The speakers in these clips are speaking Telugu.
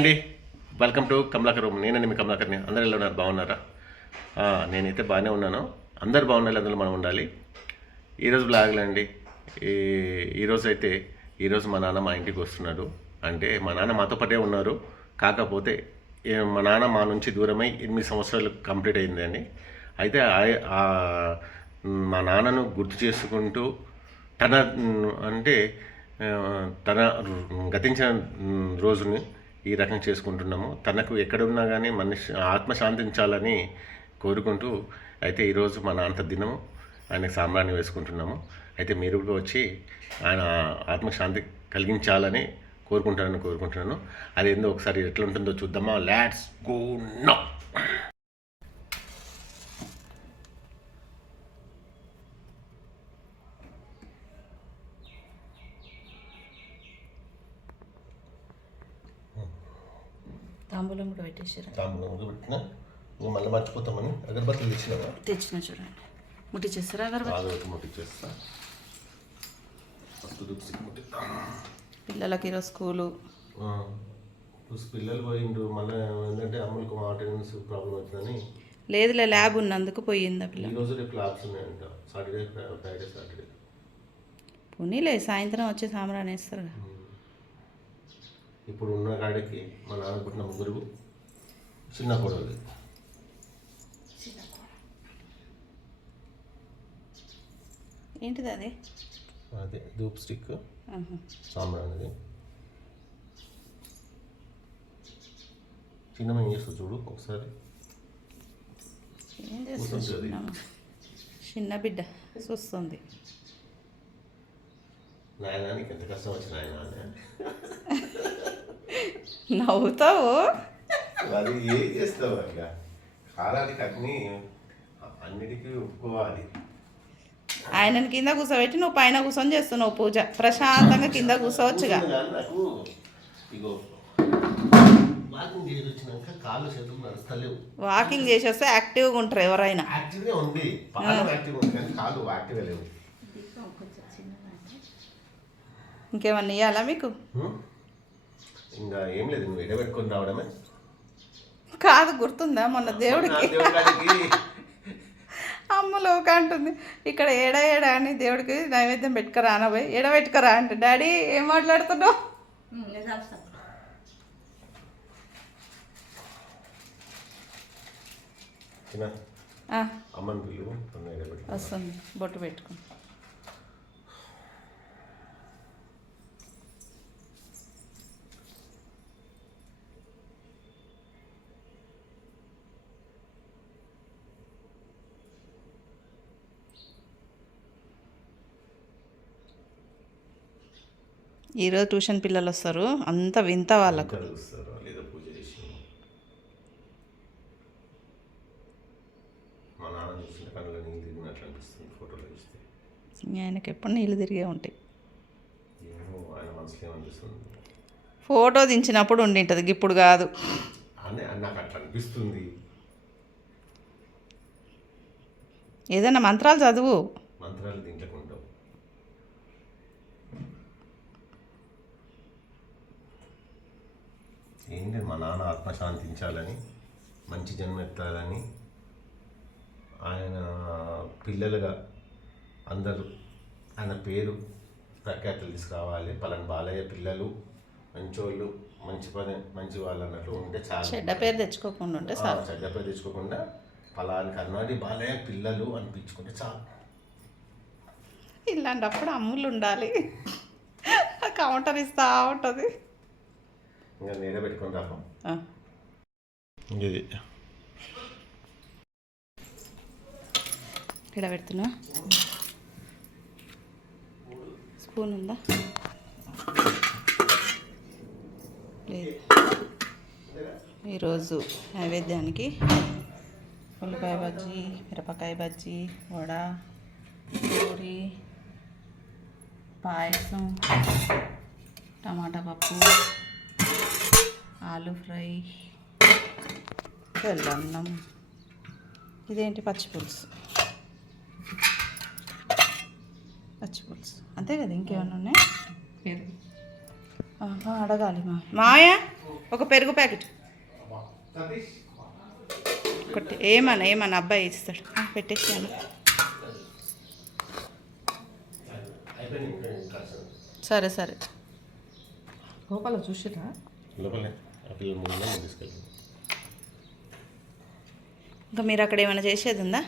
అండి. వెల్కమ్ టు కమలాకర్ రూమ్ నేనండి మీ కమలాకర్ని అందరు ఎలా ఉన్నారు? బాగున్నారా? నేనైతే బాగానే ఉన్నాను. అందరు బాగున్నారు అందులో మనం ఉండాలి. ఈరోజు బ్లాగ్లండి ఈ ఈరోజు అయితే ఈరోజు మా నాన్న మా ఇంటికి వస్తున్నాడు. అంటే మా నాన్న మాతో పాటే ఉన్నారు. కాకపోతే మా నాన్న మా నుంచి దూరమై ఎనిమిది సంవత్సరాలు కంప్లీట్ అయిందండి అయితే మా నాన్నను గుర్తు చేసుకుంటూ తన అంటే తన గతించిన రోజుని ఈ రకంగా చేసుకుంటున్నాము. తనకు ఎక్కడున్నా కానీ మనిషి ఆత్మ శాంతించాలని కోరుకుంటూ అయితే ఈరోజు మన అంత దినము ఆయన సామ్రాన్ని వేసుకుంటున్నాము. అయితే మీరు కూడా వచ్చి ఆయన ఆత్మశాంతి కలిగించాలని కోరుకుంటానని కోరుకుంటున్నాను. అది ఏందో ఒకసారి ఎట్లా ఉంటుందో చూద్దామా. లాట్స్ గో నో పెట్టినా. మళ్ళీ మర్చిపోతామని అగరబత్తులు తెచ్చినావా? తెచ్చిన చూడండి. ముట్టి చేస్తారా అగరబత్తి దుప్సికి ముట్టిద్దాం పిల్లలకి ఈరోజు స్కూలు. పిల్లలు పోయిండు మళ్ళీ ఏంటంటే అమ్మలకు అటెండెన్స్ ప్రాబ్లం అవుతుందని. లేదులే ల్యాబ్ ఉన్నందుకు పోయింది పిల్ల? ఈ రోజు రేపు క్లాబ్స్ ఉన్నాయంట. Saturday Friday Saturday. పోనీలే సాయంత్రం వచ్చి సాంబ్రాన్ని వేస్తారు. ఇప్పుడు ఉన్న కాడికి మా నాన్న పుట్టిన ముగ్గురు. చిన్న కోడలు ఏంటిది అది అదే ధూప్ స్టిక్. సాంబ్రాణిది. చిన్న ఏం చేస్తా చూడు ఒకసారి. ఏం చిన్న బిడ్డ చూస్తుంది నాయన నీకు ఎంత కష్టం వచ్చిన. నవ్వుతావు? అది ఏం చేస్తావు అట్లా కాలానికి అన్ని అన్నిటికీ ఒప్పుకోవాలి. ఆయనని కింద కూర్చోబెట్టి నువ్వు పైన కూర్చొని చేస్తున్నావు పూజ. ప్రశాంతంగా కింద కూర్చోవచ్చుగా నాకు ఇగో వాకింగ్ చేసి వచ్చినాక కాళ్ళు చేతులు నడుస్తలేవు. వాకింగ్ చేసి వస్తే యాక్టివ్గా ఉంటారు ఎవరైనా. యాక్టివ్గా ఉంది పాదం యాక్టివ్ ఉంది కానీ కాళ్ళు యాక్టివ్గా లేవు. ఇంకేమన్నా ఇవ్వాలా మీకు? ఇంకా ఏం లేదు నువ్వు ఎడబెట్టుకొని రావడమే. కాదు గుర్తుందా? మొన్న దేవుడికి. అమ్మలో ఒక అంటుంది ఇక్కడ ఏడ ఏడ అని దేవుడికి నైవేద్యం పెట్టుకరా అనబోయి ఏడ పెట్టుకరా? అంటే. డాడీ ఏం మాట్లాడుతున్నావు? వస్తుంది. బొట్టు పెట్టుకో. ఈరోజు ట్యూషన్ పిల్లలు వస్తారు అంత వింత వాళ్ళకు. ఆయనకి ఎప్పుడు నీళ్ళు తిరిగే ఉంటాయి. ఫోటో దించినప్పుడు ఉండింటుంది ఇప్పుడు కాదు. అని నాకు అట్లా అనిపిస్తుంది ఏదైనా మంత్రాలు చదువు. మంత్రాలు ఏంటి మా నాన్న ఆత్మ శాంతించాలని మంచి జన్మ ఎత్తాలని ఆయన పిల్లలుగా అందరూ ఆయన పేరు ప్రఖ్యాతులు తీసుకురావాలి. పలానా బాలయ్య పిల్లలు మంచోళ్ళు మంచి పని మంచి వాళ్ళు అన్నట్లు ఉంటే చాలా. చెడ్డ పేరు తెచ్చుకోకుండా ఉంటే చాలు. చెడ్డ పేరు తెచ్చుకోకుండా పలాని కర్ణాడి బాలయ్య పిల్లలు అనిపించుకుంటే చాలు. ఇలాంటప్పుడు అమ్ములు ఉండాలి. కౌంటర్ ఇస్తా ఉంటుంది. ఇంకా ఇది. ఇక్కడ పెడుతున్నా. స్పూన్ ఉందా? లేదు. ఈరోజు నైవేద్యానికి ఉల్లిపాయ బజ్జీ మిరపకాయ బజ్జీ వడ పూరి పాయసం టమాటా పప్పు ఆలు ఫ్రై తెల్లన్నం ఇదేంటి? పచ్చి పులుసు పచ్చి పులుసు అంతే కదా ఇంకేమన్నా ఉన్నాయి? ఆహా, అడగాలి మా. మాయా ఒక పెరుగు ప్యాకెట్. ఒకటి ఏమన్నా ఏమన్నా అబ్బాయి ఇస్తాడు. పెట్టేసాను సరే సరే. లోపల చూసిరా లోపలే. ఆ పిల్లల ముందు తీసుకెళ్ళి ఇంకా మీరు అక్కడ ఏమైనా చేసేది ఉందా?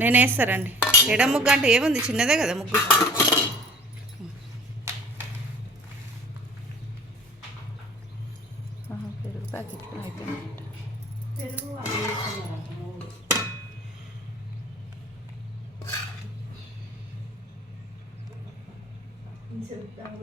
నేను వేస్తారండి ఎడ ముగ్గు? అంటే ఏముంది? చిన్నదే కదా ముగ్గు. ఆహా, పెరుగు ప్యాకెట్. అయిపోయింది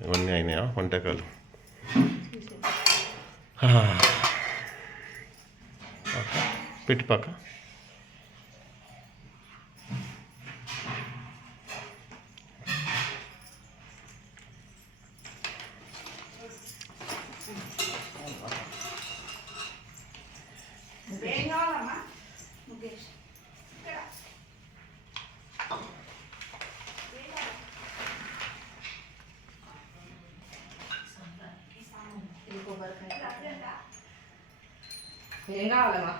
ఇవన్నీ అయినాయా? వంటకాలు ఆ. ఏం కావాలమ్మా?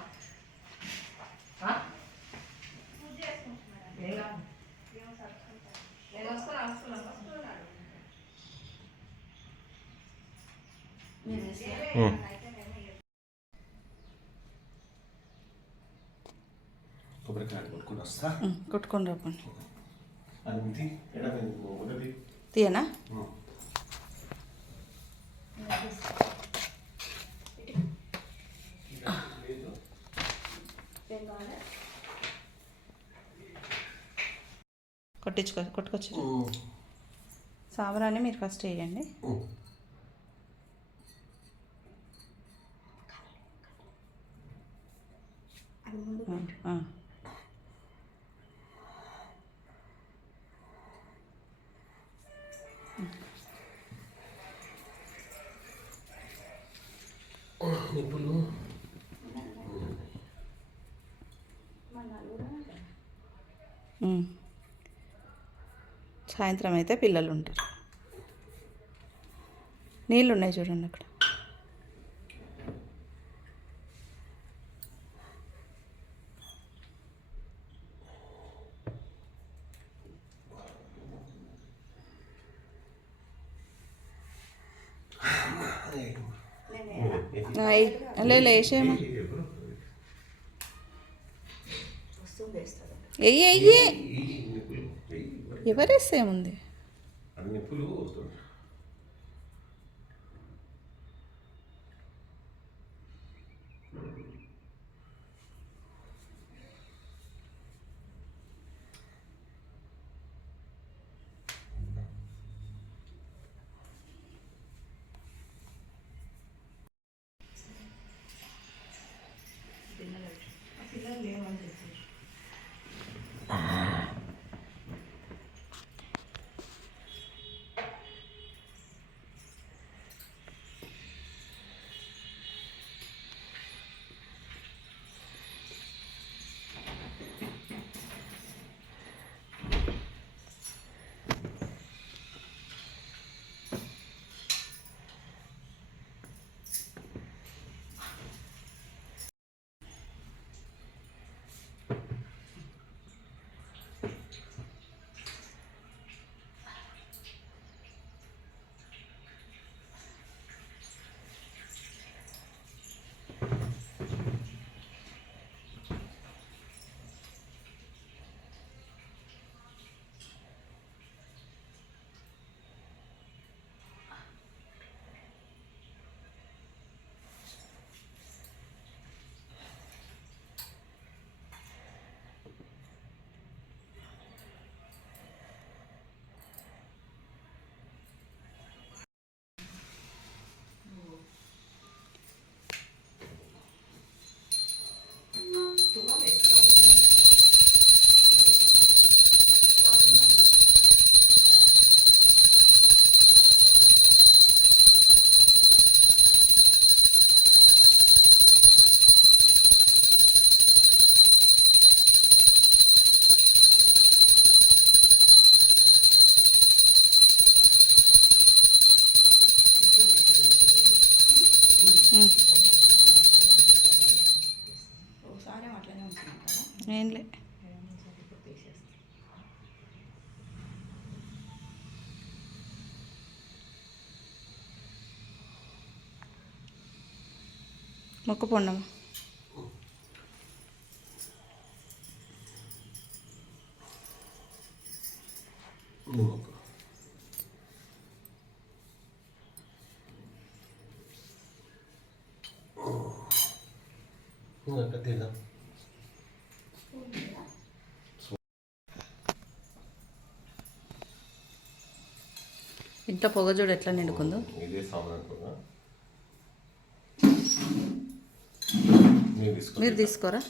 ఏం కావాలి? నేను కొట్టుకుని వస్తా. ఉమ్, కొట్టుకొని రాపండి. అది తీయనా కొట్టించుకో కొట్టుకొచ్చు. సాంబ్రాన్ని మీరు ఫస్ట్ వేయండి. ఆ, సాయంత్రం అయితే పిల్లలు ఉంటారు నీళ్ళు ఉన్నాయి చూడండి అక్కడ. అయ్, లే లేచేమో ఎయ్యి ఎయ్యి ఏముంది మొక్క పొండమ్మ ఇంత ఇంట్లో పొగ చూడు ఎట్లా నిండుకుందో. ఇదే సామాన్ మీరు తీసుకో మీరు తీసుకోరా?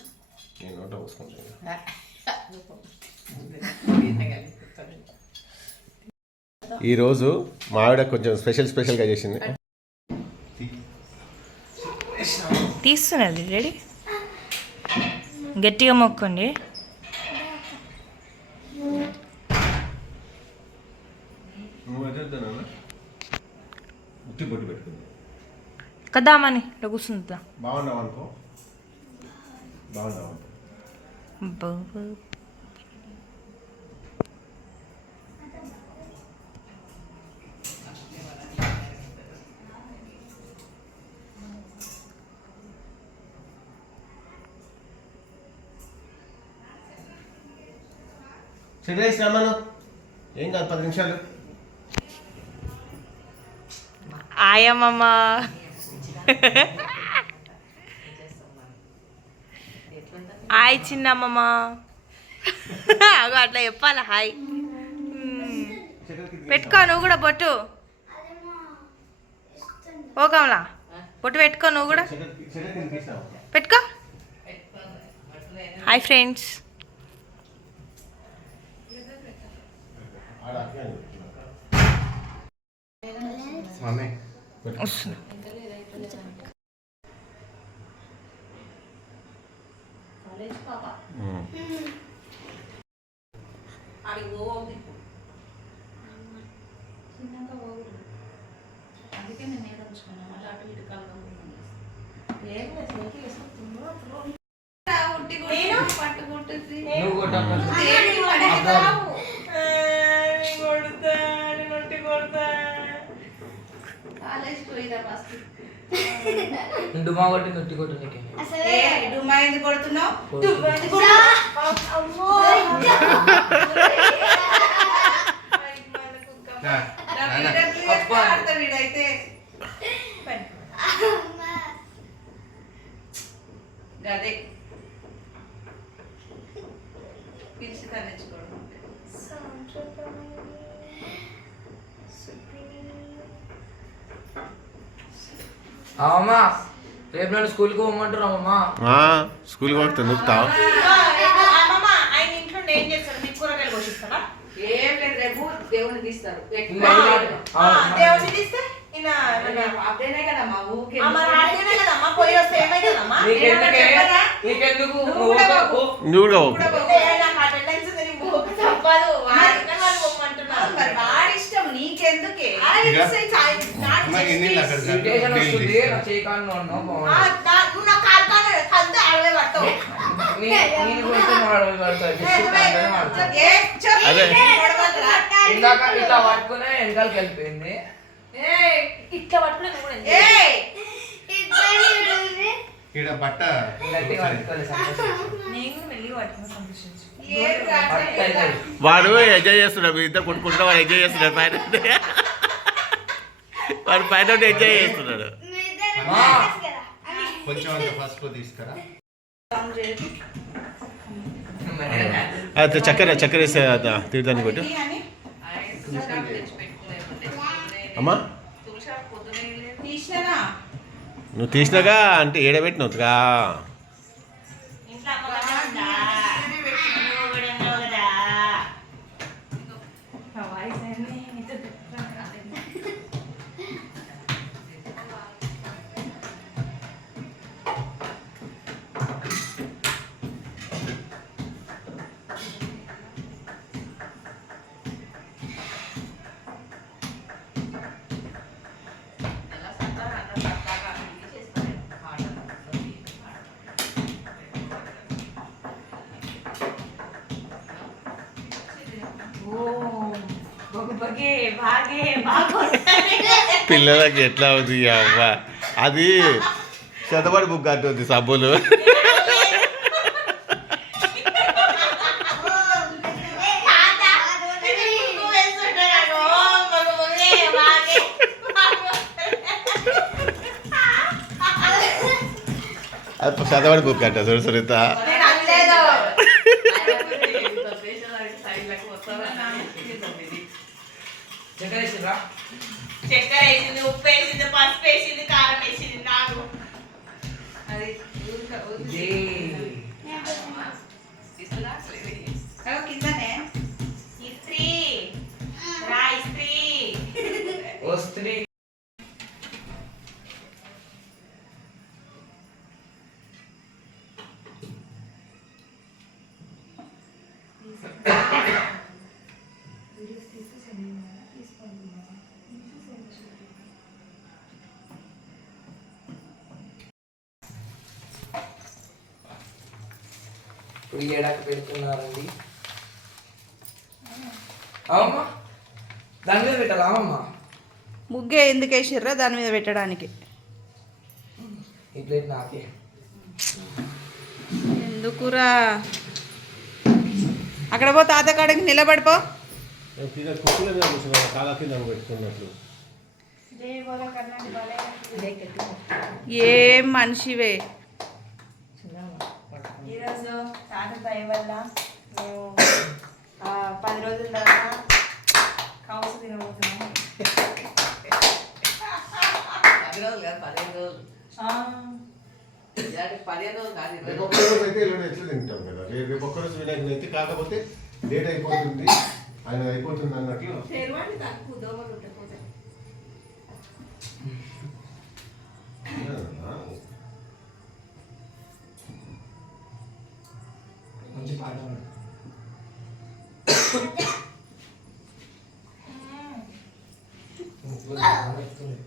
నేను నోట పోసుకుంటాను ఈరోజు మా ఆవిడ కొంచెం స్పెషల్ స్పెషల్గా చేసింది. తీస్తున్నది రెడీ? గట్టిగా మొక్కండి. కదామని ఇట్లా కూర్చుందా బాగున్నావు అనుకో? బాగున్నావు అనుకో సిడేసి రమ్మను ఏం కాదు పది నిమిషాలు. ఆయమ్మమ్మ. హాయ్ చిన్నమ్మమ్మ. అగో అట్లా చెప్పాలి? హాయ్ మ్మ్. పెట్టుకో నువ్వు కూడా బొట్టు. ఓ కమలా బొట్టు పెట్టుకో నువ్వు కూడా. పెట్టుకో. హాయ్ ఫ్రెండ్స్ వస్తున్నా. అందుకే నేను ఏదో ఉంచుకున్నాను మళ్ళీ అటు ఇటు కలగకుండా. కాలేజ్కి పోయిరా మస్తు డుమా కొట్టి నొట్టి కొట్టు నీకే ఏ డుమ్మా ఎందుకు కొడుతున్నావు. ఆడతాడు వీడైతే అదే అమ్మా రేపు నేను స్కూల్కి పోమంటారు అమ్మా. స్కూల్కి పోతే ఇంట్లో ఏం లేదు రేపు దేవుని తీస్తారు. దేవుడిని తీస్తే నువ్వు నీకెందుకే నువ్వు నా కాలు అడవే పడతావు. ఇట్లా పట్టుకునే వెనకాలకి వెళ్ళిపోయింది. ఏయ్, ఇట్లా పట్టుకుని నువ్వు కూడా ఎందుకు? ఏయ్, ఈడ బట్ట గట్టిగా పట్టుకోలేదు సంతోషం నేను పట్టుకుని సంతోషించు. వాడు ఎంజాయ్ చేస్తున్నాడు మీ ఇద్దరు కొట్టుకుంటా వాడు ఎంజాయ్ చేస్తున్నాడు పైన వాడు పైన ఎంజాయ్ చేస్తున్నాడు. మా కొంచెం చక్కెర చక్కెర వేసే తీర్థాన్ని కొట్టు. అమ్మా. నువ్వు తీసినాగా అంటే ఏడబెట్టినవుతుగా పిల్లలకి ఎట్లా అవుతుంది అవ్వ? అది చెదబడి బుక్ అంటుంది సబ్బులు. అది చదవడి బుక్ అంట సురసురిత చక్కెర వేసిర్రా? చక్కెర వేసింది ఉప్పు వేసింది పసుపు వేసింది కారం వేసింది నాకు అది కిందనే. ఇస్త్రీ. రా ఇస్త్రీ. ఓ ఇప్పుడు ఏడాకి పెడుతున్నారండి. అవమ్మా దాని మీద పెట్టాలా? అవమ్మా ముగ్గే ఎందుకు వేసిర్రా దాని మీద పెట్టడానికి. ఈ ప్లేట్ నాకే. ఎందుకురా? అక్కడ పో తాత కాడికి నిలబడిపో. ఏం మనిషివే ఈరోజు తాత దయ వల్ల మేము పది రోజుల తర్వాత కౌసు తినబోతున్నాం. పది రోజులు కాదు పదిహేను రోజులు. ఇలాంటి పదిహేను రోజులు కాదు ఇరవై రేపు రోజులు. ఒక్క రోజు అయితే ఎల్లుండి ఎట్లా తింటాం కదా? రేపు రేపు ఒక్క రోజు వినాయకుని అయితే కాకపోతే డేట్ అయిపోతుంది. ఆయన అయిపోతుంది అన్నట్లు తక్కువ దోమలు పాట ఉంది. ముగ్గురు బాగా పెట్టుకుంది.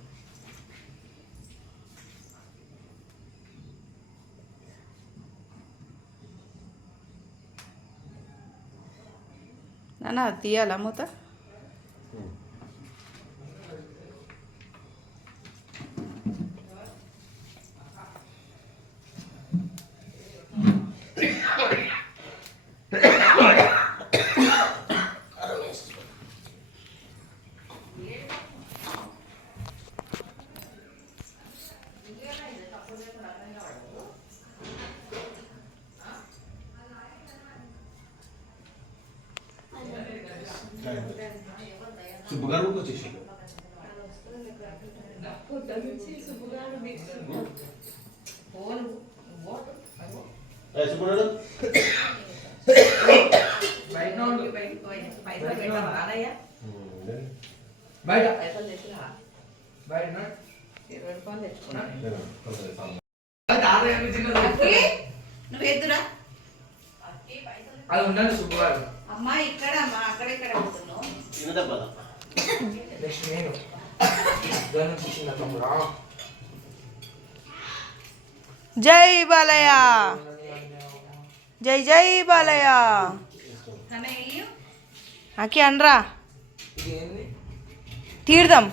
నాన్న తీయాలా మూత శుభ్రంగా వచ్చేసి శుభ్రుడు బయట ఉండు. పైసలు పెట్టావా అన్నయ్య బయట పైసలు తెచ్చినా బయట ఉండు. ఇరవై రూపాయలు తెచ్చుకున్నా అది తాత కనిపించినది. నువ్వు ఎద్దురా అది ఉండండి శుభ్రాలు అమ్మా ఇక్కడ అమ్మా అక్కడ ఇక్కడ నెక్స్ట్ నేను. జై బాలయ్య. జై జై బాలయ్య. అకి అనరా. తీర్థం.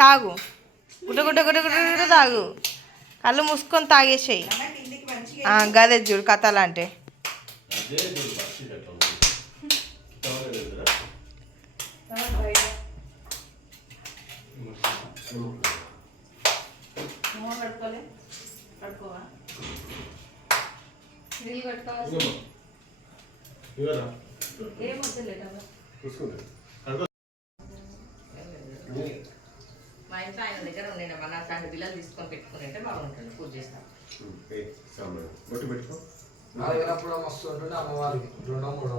తాగు. గుడ్డ గుడ్డ గుడ్డ గుడ్డ గుడ్డ తాగు. కళ్ళు మూసుకొని తాగేసేయి. గదే చూడు కథలు అంటే మొహం కట్టుకోలే కట్టుకోవా నీళ్ళు కట్టుకోవాలి ఏం వద్దులేటమ్మా మా ఇంట్లో ఆయన దగ్గర ఉండే మన అట్లాంటి బిల్లలు తీసుకొని పెట్టుకుని ఉంటే బాగుంటుంది పూజ చేస్తాం పెట్టుకో. నా దగ్గర అప్పుడు మస్తు ఉంటుండే అమ్మవారికి రెండో మూడో.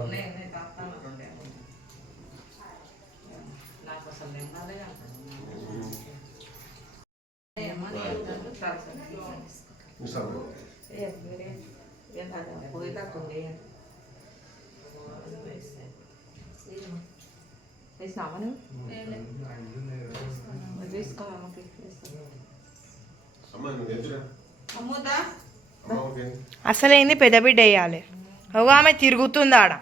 వేసినావా నువ్వు? అమ్మ ఎదురా ఓకే అసలేంది పెద్ద బిడ్డ వేయాలి. ఒక ఆమె తిరుగుతుంది ఆడ.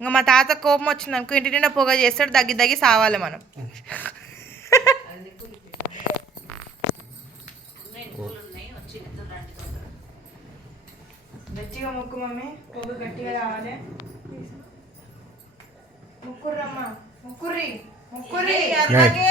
ఇంకా మా తాత కోపం వచ్చింది అనుకో ఇంటి నిండా పొగ చేస్తాడు దగ్గి దగ్గి సావాలి మనం. గట్టిగా ముక్కు మమ్మీ. పొగ గట్టిగా రావాలి. ముక్కుర్రమ్మ. ముక్కుర్రి. ముక్కుర్రి. అలాగే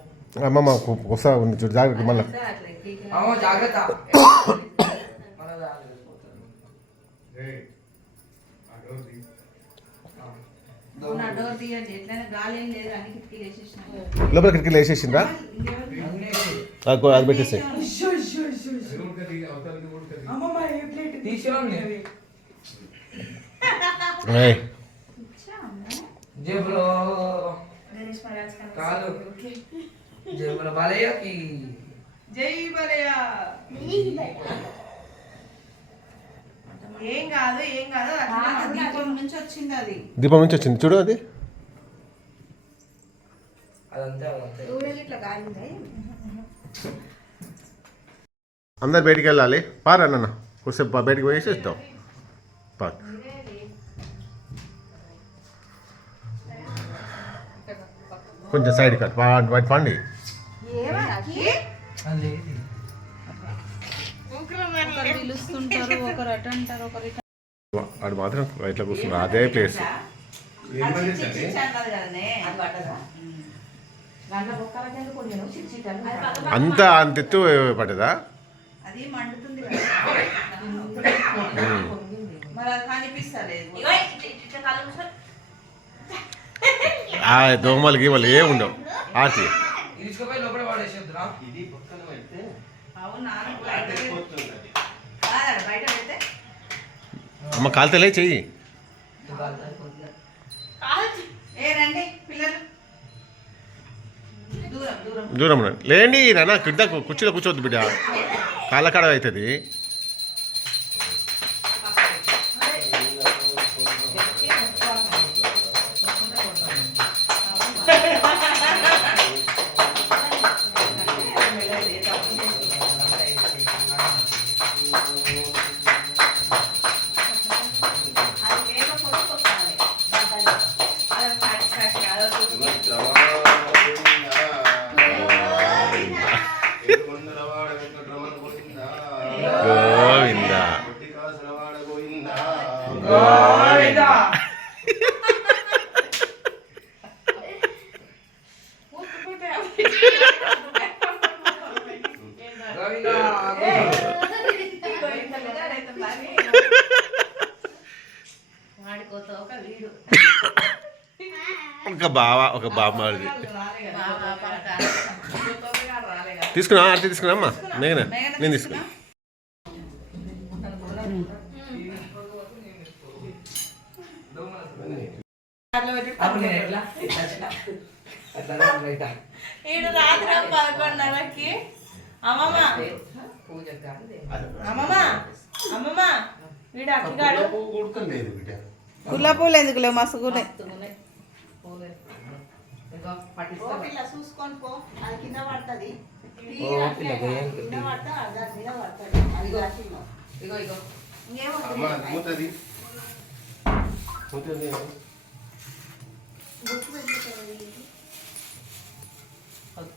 అమ్మమ్మ వస్తా ఉంది చూడు జాగ్రత్త మళ్ళీ. అమ్మ జాగ్రత్త. లోపల కిటికీలు వేసేసిందా అది అది పెట్టేసి కాదు జేబులో బాలయ్యకి జై బలయా ఏం కాదు ఏం కాదు దీపం నుంచి వచ్చింది అది. దీపం నుంచి వచ్చింది చూడు అది. అందరు బయటికి వెళ్ళాలి. పారా నాన్న. కొద్దిసేపు బయటికి పోయేసి వస్తాం పా కొంచెం సైడ్ కట్. వాటి పండి. ఒకరు పిలుస్తుంటారు ఒకరు అటు అంటారు ఒకరు ఇటు వాడు మాత్రం ఇట్లా కూర్చున్నారు అదే ప్లేస్ అంత అంత ఎత్తు పడ్డదా? అది మండుతుంది మూసుకొని ఆ దోమలు గీమలు ఏం ఉండవు ఆర్తి. ఇది తీసుకుపోయి లోపల వాడేసేద్దురా బయట పెడితే? అమ్మ కాలుతలే చెయ్యి. ఏ రండి పిల్లలు. దూరం దూరం. దూరం ఉండండి. లేండి నాన్న కింద కుర్చీలో కూర్చోవద్దు బిడ్డ. కాళ్ళ కాడ అవుతుంది. కదా. తీసుకున్నా ఆర్తి తీసుకున్నా అమ్మా. మేఘన నేను తీసుకున్నా. ఈడు రాత్రి పదకొండున్నరకి. అమ్మమ్మ. అమ్మమ్మ. అమ్మమ్మ. వీడు అక్కిగాడు. గుల్ల పూలు ఎందుకు లేవు మస్తు గుల్లే పూలు. ఇదిగో పట్టిస్తాను. పిల్ల చూసుకొని పో. అది కింద పడుతుంది. కింద. పడతా దాని మీద పడుతుంది అది ఇగో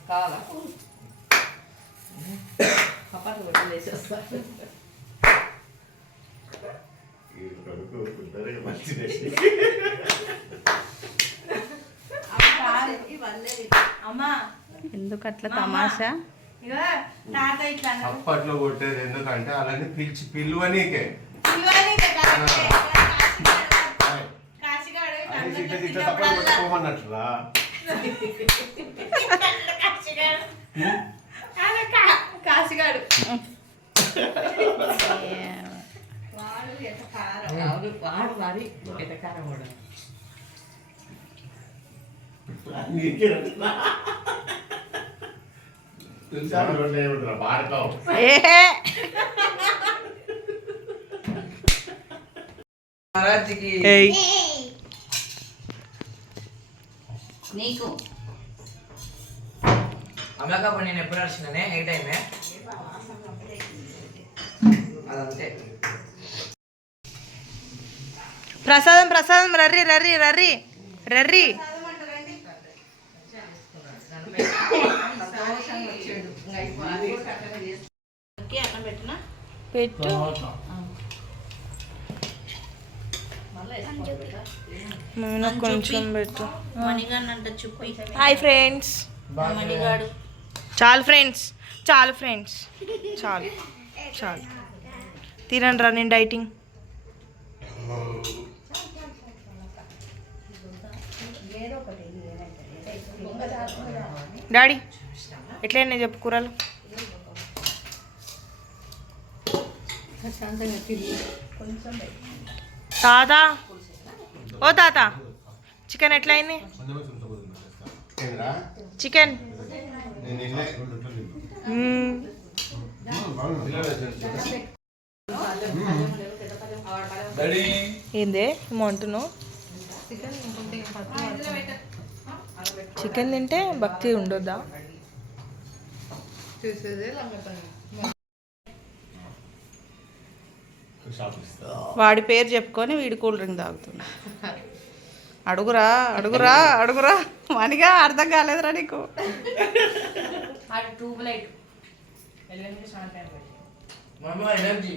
కావాలా? కపాటు కొట్టి లేచేస్తా అమ్మా ఎందుకు అట్లా తమాషా? అప్పట్లో కొట్టేది ఎందుకంటే అలానే పిలిచి పిలువనీకే. కాశీగాడు వాడు ఎంత కారం అవును వాడు మరి ఎటకారం కూడా తెలుసా బాడకావు ఏ మహారాజ్కి ఏయ్ నీకు అమలాకప్పుడు నేను ఎప్పుడు వచ్చినానే ఏ? టైమే అదంతే. ప్రసాదం ప్రసాదం రర్రి రర్రి రర్రి రర్రి. అక్కడ పెట్టినా పెట్టు. నాకు కొంచెం పెట్టు. Hi friends. చాలు ఫ్రెండ్స్ చాలు ఫ్రెండ్స్. చాలు చాలు. తినండి రా నేను డైటింగ్. డాడీ ఎట్లయినా చెప్పు కూరలు తాత ఓ తాత చికెన్ ఎట్లయింది? చికెన్. ఏందే ఏమో అంటున్నావు చికెన్ తింటే భక్తి ఉండొద్దా? వాడి పేరు చెప్పుకొని వీడి కూల్ డ్రింక్ తాగుతున్నా. అడుగురా అడుగురా అడుగురా. మనగా అర్థం కాలేదురా నీకు. ఎనర్జీ.